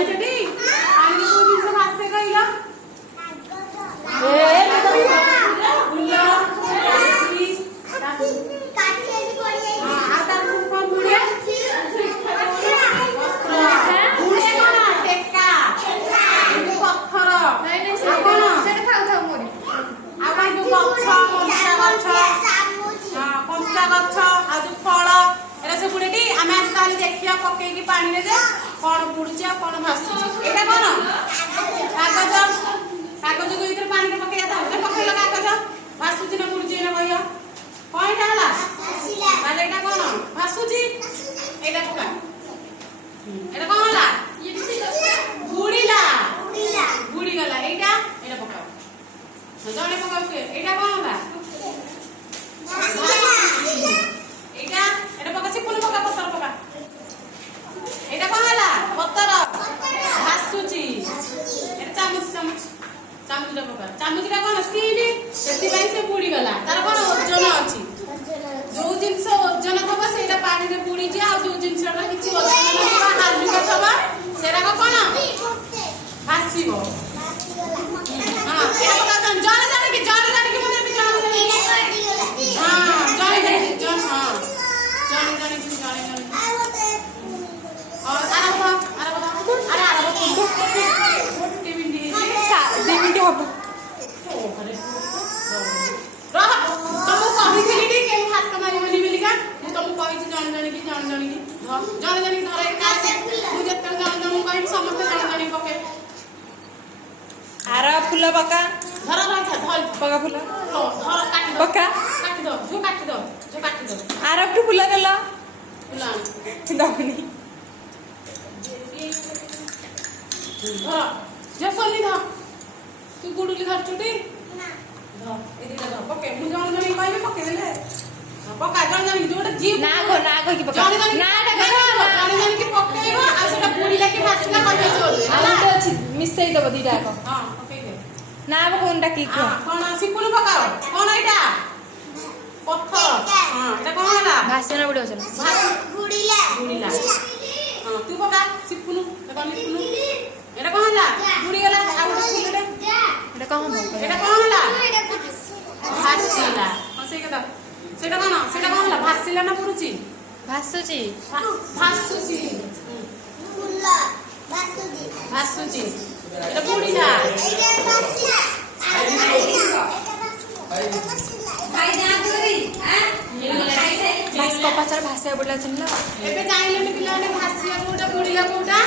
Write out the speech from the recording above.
ଜାଣିଛଟି ପାଣିରେ କୋଉ ଜିନିଷ ଭାସେ କହିଲ? देखिया पकई पानी रे कौन बुड़ुची आ कौन भासुची एटा कौन कागज कागज को इधर पानी रे पकई था ने पकईला कागज भासुची ना बुड़ुची ना कहियो कोन एटा हला ताले एटा कौन भासुची एटा पका एटा कौन हला बुड़ीला बुड़ी गला एटा एटा पका जने पका के एटा कौन हला एटा एटा पका से कोन पका पत्थर पका एटा कौन हला पत्थर भासुची एटा चामच चामच चामच दा पका चामच दा कौन स्टील सेति पई से बुड़ी गला तार कौन ओजन अछि जो जिंस ओजन थबा सेटा पानी रे बुड़ी जे आ जो जिंस रा किछि ओजन नथबा हालुका थबा सेरा कौन भासीबो हां एटा पका जाने जाने कि मने भी जाने हां जाने जाने जान हां जाने जाने कि जाने और आरा टीवी दी 2 मिनिट हबो रह तुम कहिथिली टी के हाथ मारी बोली बोलिका मु तुम कहि जाने कि धर का से मु जत्तर जाने कहि समस्त जाने पके आरा फूल पका धर धर पका फूल धर काटी दो पका काटी दो जो काटी दो आरा टू फूल गला फुला दबनी धर जे सोनी धर तू गुडुली धर छुटी धर ए दिला धर पके मु जाने कहबे पके देले पका जाने जोटा जीव ना गो की पका ना जाने कि पकेइबो आ सेटा बुड़ीला कि भासला कहै चोल आला तो अछि मिसई दब दीटा को हां पके दे ना अब कोनटा की को कोन सिपुल पकाओ कोन एटा पत्थर हां एटा कोन हला भाषण बुडी होसन बुड़ीला हां तू पका सिपुल कोन सिपुल एटा कोन हला बुड़ी गला आ फुलडे एटा कहम एटा कोन हला भासीला हसे कदा सेटा कोन हला भासीला ना पुरुची भासुची भासुची भासुची एटा बुड़ीला भास को पचार भाषा बोला छिन एबे जाइले पिलाने भासिया कोटा बुड़ीला कोटा